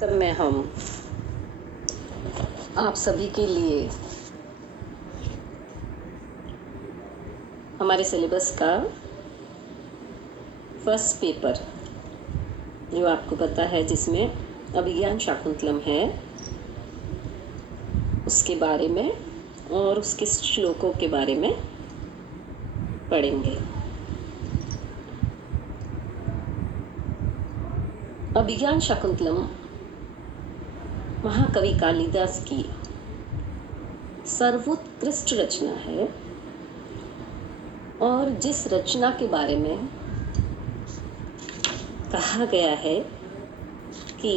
सब में हम आप सभी के लिए हमारे सिलेबस का फर्स्ट पेपर जो आपको पता है, जिसमें अभिज्ञान शाकुंतलम है, उसके बारे में और उसके श्लोकों के बारे में पढ़ेंगे। अभिज्ञान शाकुंतलम महाकवि कालिदास की सर्वोत्कृष्ट रचना है और जिस रचना के बारे में कहा गया है कि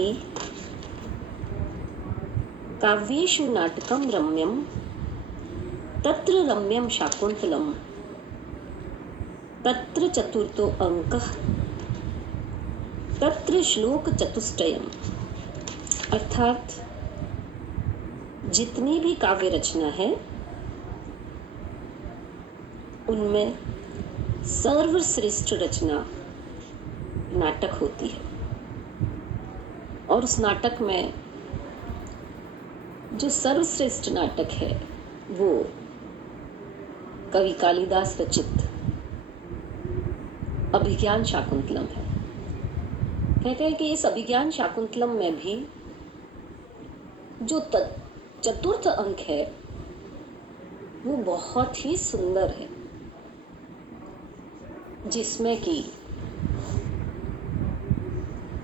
काव्येषु नाटकम रम्यम तत्र रम्यम शाकुंतलम तत्र चतुर्थो अंकः तत्र श्लोक चतुष्टयम, अर्थात जितनी भी काव्य रचना है उनमें सर्वश्रेष्ठ रचना नाटक होती है और उस नाटक में जो सर्वश्रेष्ठ नाटक है वो कवि कालिदास रचित अभिज्ञान शाकुंतलम है। कहते हैं कि इस अभिज्ञान शाकुंतलम में भी जो चतुर्थ अंक है वो बहुत ही सुंदर है, जिसमें कि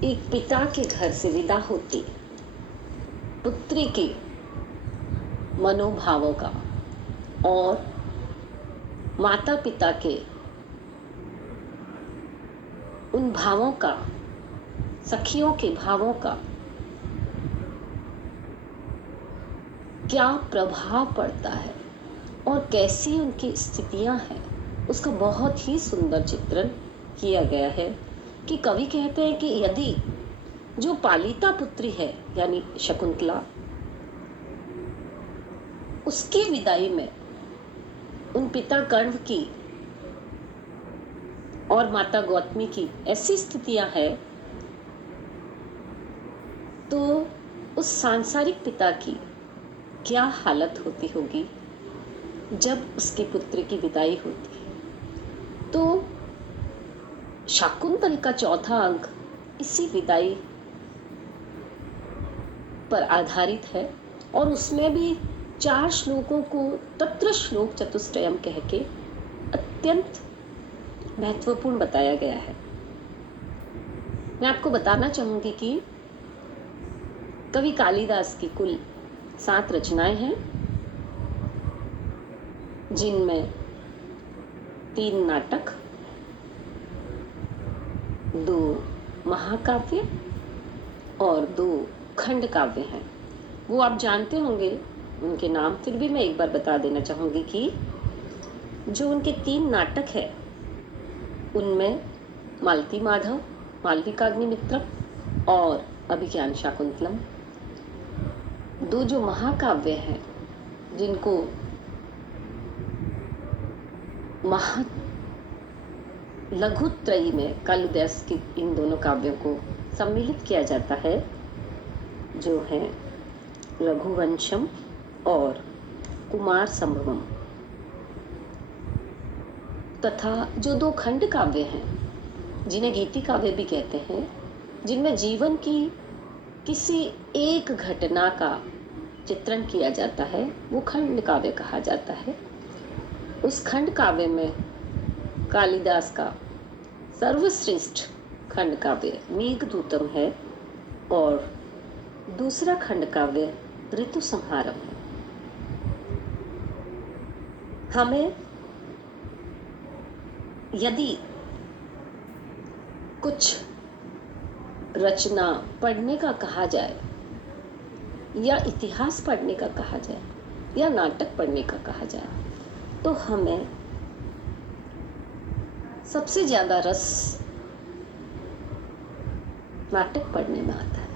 एक पिता के घर से विदा होती पुत्री के मनोभावों का और माता पिता के उन भावों का, सखियों के भावों का क्या प्रभाव पड़ता है और कैसी उनकी स्थितियां हैं, उसका बहुत ही सुंदर चित्रण किया गया है। कि कवि कहते हैं कि यदि जो पालिता पुत्री है यानी शकुंतला, उसकी विदाई में उन पिता कण्व की और माता गौतमी की ऐसी स्थितियां हैं, तो उस सांसारिक पिता की क्या हालत होती होगी जब उसके पुत्र की विदाई होती है। तो शाकुंतल का चौथा अंक इसी विदाई पर आधारित है और उसमें भी 4 श्लोकों को तत्र श्लोक चतुष्टयम कह के अत्यंत महत्वपूर्ण बताया गया है। मैं आपको बताना चाहूंगी कि कवि कालिदास की कुल 7 रचनाएं हैं, जिनमें 3 नाटक, 2 महाकाव्य और 2 खंड काव्य हैं। वो आप जानते होंगे उनके नाम, फिर भी मैं एक बार बता देना चाहूँगी कि जो उनके 3 नाटक हैं उनमें मालती माधव, मालविकाग्निमित्रम और अभिज्ञान शाकुंतलम। 2 जो महाकाव्य हैं जिनको लघुत्रयी में कालिदास की इन दोनों काव्यों को सम्मिलित किया जाता है, जो है रघुवंशम और कुमार संभवम, तथा जो 2 खंड काव्य हैं जिन्हें गीति काव्य भी कहते हैं, जिनमें जीवन की किसी एक घटना का चित्रण किया जाता है, वो खंड काव्य कहा जाता है। उस खंड काव्य में कालिदास का सर्वश्रेष्ठ खंड काव्य मेघदूतम है और दूसरा खंड काव्य ऋतु संहारम है। हमें यदि कुछ रचना पढ़ने का कहा जाए या इतिहास पढ़ने का कहा जाए या नाटक पढ़ने का कहा जाए, तो हमें सबसे ज़्यादा रस नाटक पढ़ने में आता है।